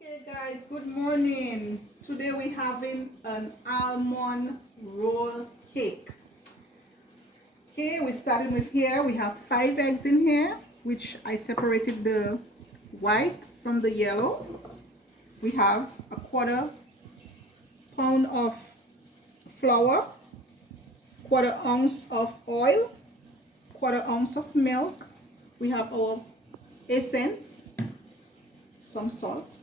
Okay guys, good morning. Today we're having an almond roll cake. Okay, we're starting with here. We have 5 eggs in here, which I separated the white from the yellow. We have a 1/4 pound of flour, 1/4 ounce of oil, 1/4 ounce of milk. We have our essence, some salt,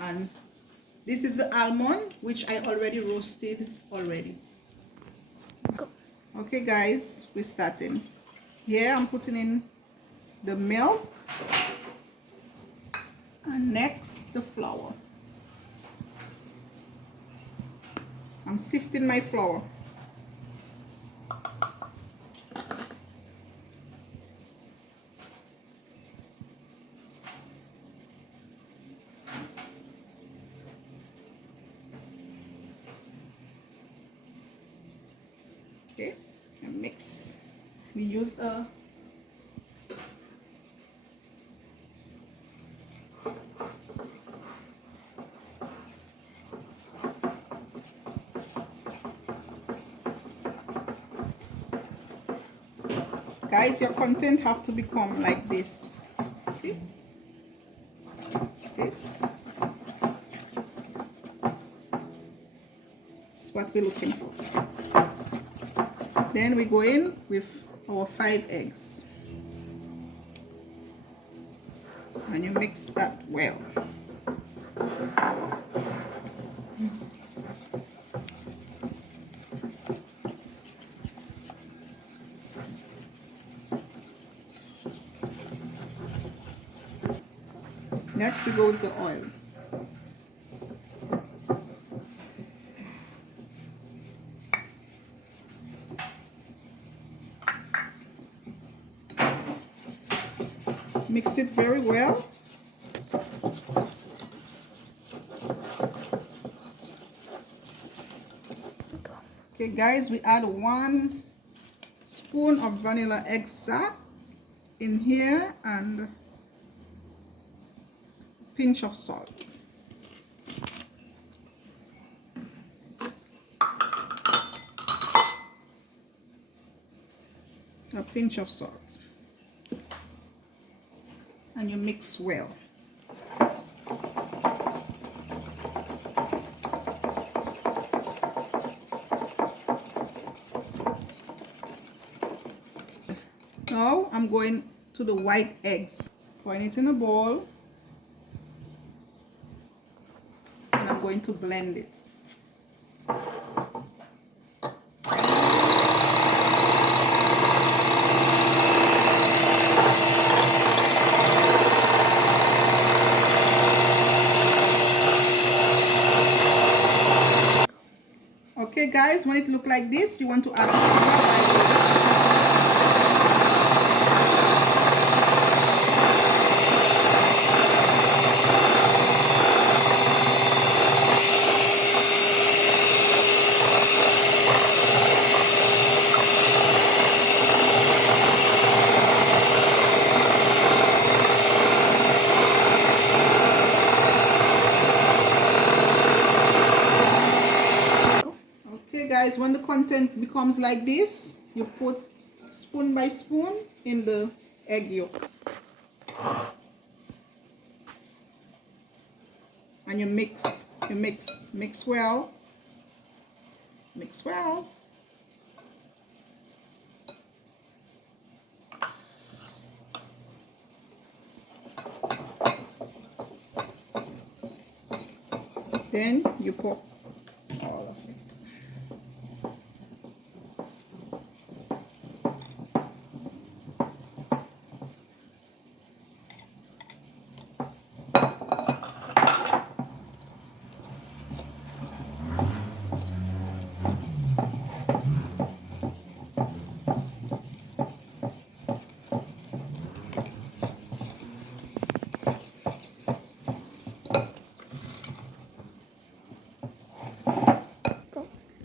and this is the almond which I already roasted already. Okay guys, we're starting. Here I'm putting in the milk and next the flour. I'm sifting my flour. Okay, and mix. We use a guys, your content have to become like this. See this? That's what we're looking for. Then we go in with our 5 eggs and you mix that well. Next we go with the oil. Mix it very well. Okay guys, we add 1 spoon of vanilla extract in here and a pinch of salt. A pinch of salt. And you mix well. Now I'm going to the white eggs. Pouring it in a bowl and I'm going to blend it. Okay guys, when it look like this, you want to add guys, when the content becomes like this, you put spoon by spoon in the egg yolk and you mix well, mix well. Then you pour all of it.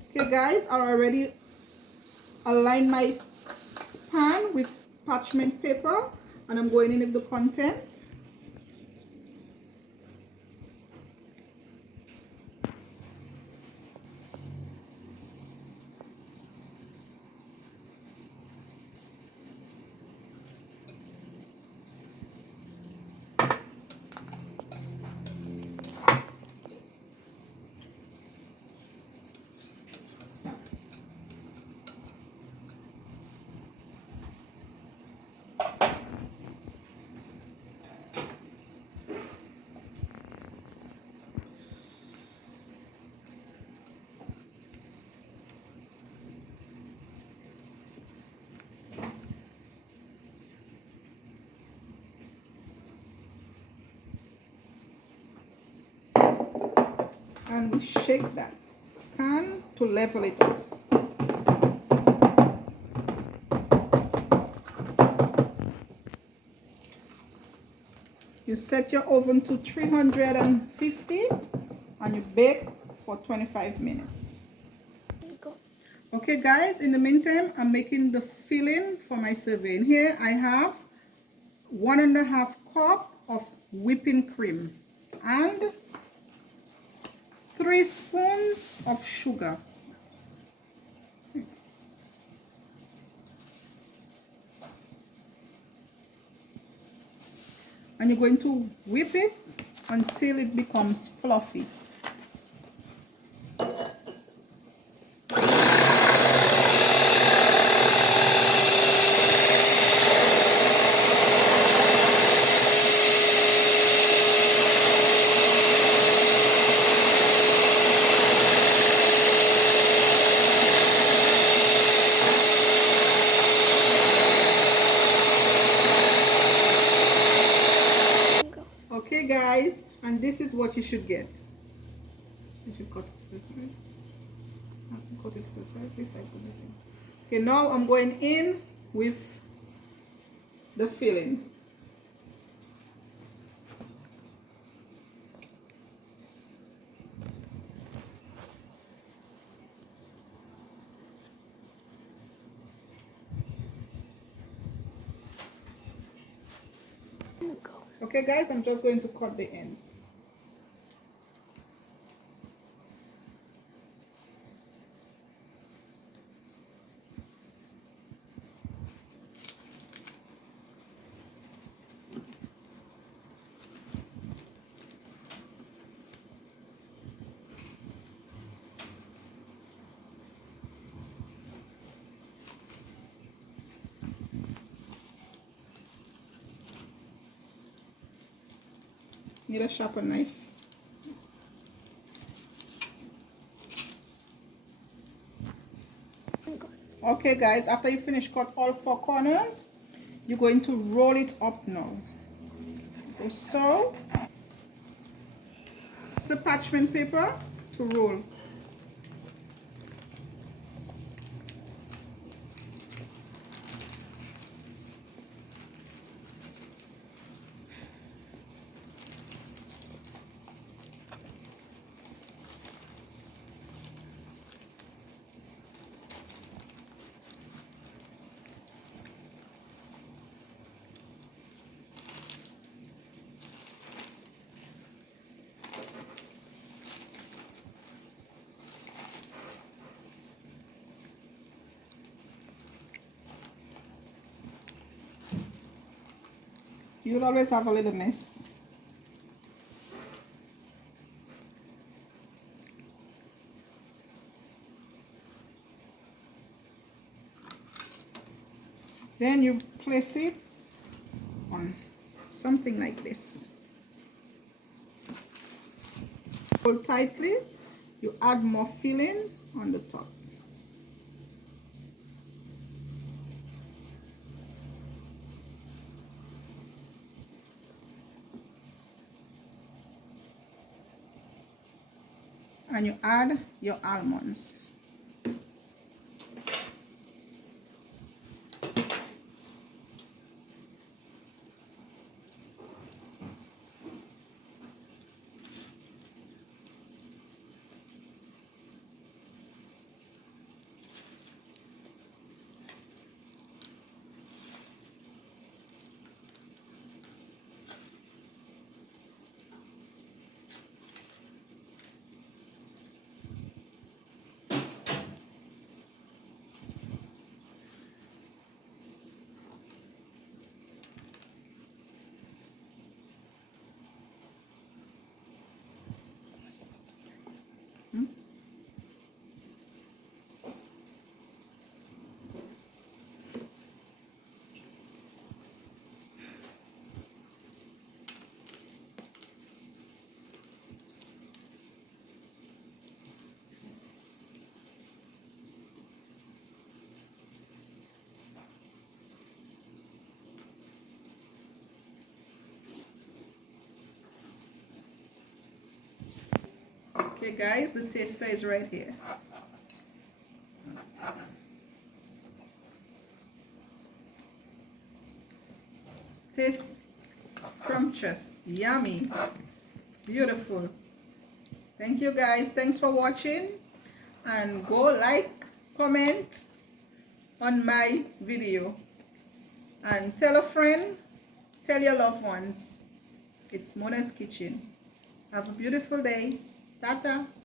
Okay guys, I already aligned my pan with parchment paper and I'm going in with the content. and we shake that pan to level it up. You set your oven to 350 and you bake for 25 minutes. Okay guys, in the meantime, I'm making the filling for my serving. Here I have 1.5 cup of whipping cream and 3 spoons of sugar. And you're going to whip it until it becomes fluffy. Okay guys, and this is what you should get. You should cut it first, right? Cut it first, right? If I put it in. Okay, now I'm going in with the filling. Okay guys, I'm just going to cut the ends. Need a sharper knife. Okay guys, after you finish cut all 4 corners, you're going to roll it up now. So, it's a parchment paper to roll. You'll always have a little mess. Then you place it on something like this. Hold tightly, you add more filling on the top. And you add your almonds. Okay guys, the taster is right here. Tastes scrumptious, yummy, beautiful. Thank you guys, thanks for watching, and go like, comment on my video, and tell a friend, tell your loved ones. It's Mona's Kitchen. Have a beautiful day. Tata.